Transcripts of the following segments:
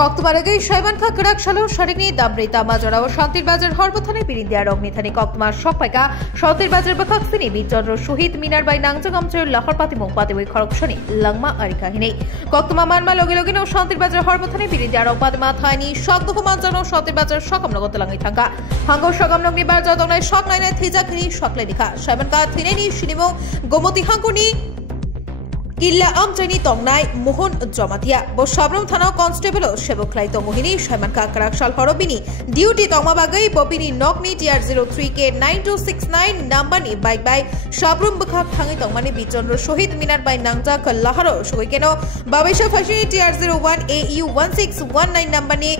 কক্তমারগে শৈবানখা কড়াকশালো সরিনি দামরিতা মাজরা ও শান্তির বাজার হরবথানে বিরিন্দিয়া রগনিথানি কক্তমার সপাইকা শান্তির বাজার বখাকসিনি বিচন্দ্র শহীদ মিনার বাই নাংজাগামচর লাহরপাতি মুংপাতি ওই খরকশনি লংমা আরিকাহিনী কক্তমা মানমা লগে লগে ও শান্তির বাজার হরবথানে বিরিন্দিয়া রগপাতি মাথায়নি সকদুকু মানজানো শান্তির বাজার সকম লগত লাঙ্গি থাকা হাঙ্গো সকম লগনি বাজার দংনাই সক নাইনাই থিজাখিনি সকলে লিখা শৈবানখা থিনেনি সিনিমো গোমতি হাঙ্গুনি কিল্লা আমচাইনি তংনাই মোহন জমাতিয়া ও সাবরম থানা কনস্টেবল সেবকলাই তমোহিনী শৈবানখা কড়াকশাল হরবিনী ডিউটি তমাবাগৈ ববিনী নকনি TR03 के 9269 নাম্বারনি বাইক বাই সাবরম বখা থাঙ্গি তংমানি বিচন্দ্র শহীদ মিনার বাই নাংজা কল্লাহর সগৈকেন বাবেশা ফাশিনি TR01 AU 1619 নাম্বারনি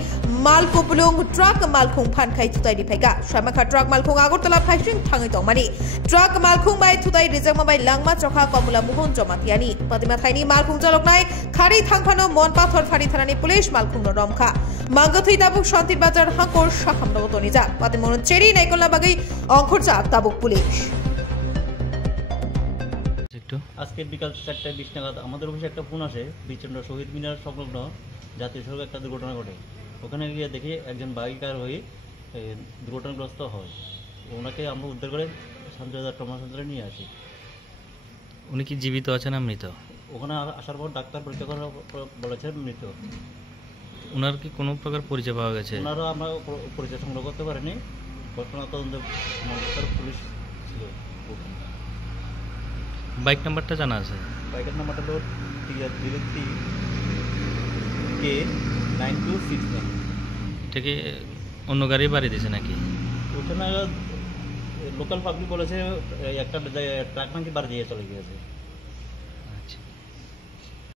মালকোপুলুং ট্রাক মালখুং ফানখাই থুতাই দিফাইগা শৈবানখা ট্রাক মালখুং আগরতলা ফাশিং থাঙ্গি তংমানি ট্রাক মালখুং বাই থুতাই রিজাংমা বাই লাংমা চখা কমলা মোহন জমাতিয়ানি পাতিমা থাইনি মালখুং চালকনাই খারি থাংফানো মন পাথর ফারি থানানি পুলিশ মালখুং রমখা মাঙ্গথই তাবুক শান্তির বাজার হাঙ্কর শাখাম নগত নিজা পাতিমন চেরি নাইকল্লা বাগৈ অঙ্খরচা তাবুক পুলিশ। আজকে বিকাল 4:20 নাগাদ আমাদের অফিসে একটা ফোন আসে বিচন্দ্র শহীদ মিনার সংলগ্ন জাতীয় সড়কে একটা দুর্ঘটনা ঘটে। ওখানে গিয়ে দেখি একজন বাইকার হয়ে দুর্ঘটনাগ্রস্ত হয়। ওনাকে আমরা উদ্ধার করে শান্তিবাজার ট্রমা সেন্টারে নিয়ে আসি। উনি কি জীবিত আছেন না মৃত? ওখানে আসার পর ডাক্তার পরীক্ষা করে বলেছেন মৃত। ওনার কি কোনো প্রকার পরিচয় পাওয়া গেছে? ওনারও আমরা পরিচয় সংগ্রহ করতে পারিনি। ঘটনা তদন্তে পুলিশ ছিল। বাইক নাম্বারটা জানা আছে? বাইকের নাম্বারটা হলো TR03 के 9269। এটা কি অন্য গাড়ি বাড়ি দিয়েছে নাকি? ওখানে লোকাল পাবলিক বলেছে একটা ট্রাক নাকি বাড়ি দিয়ে চলে গিয়েছে।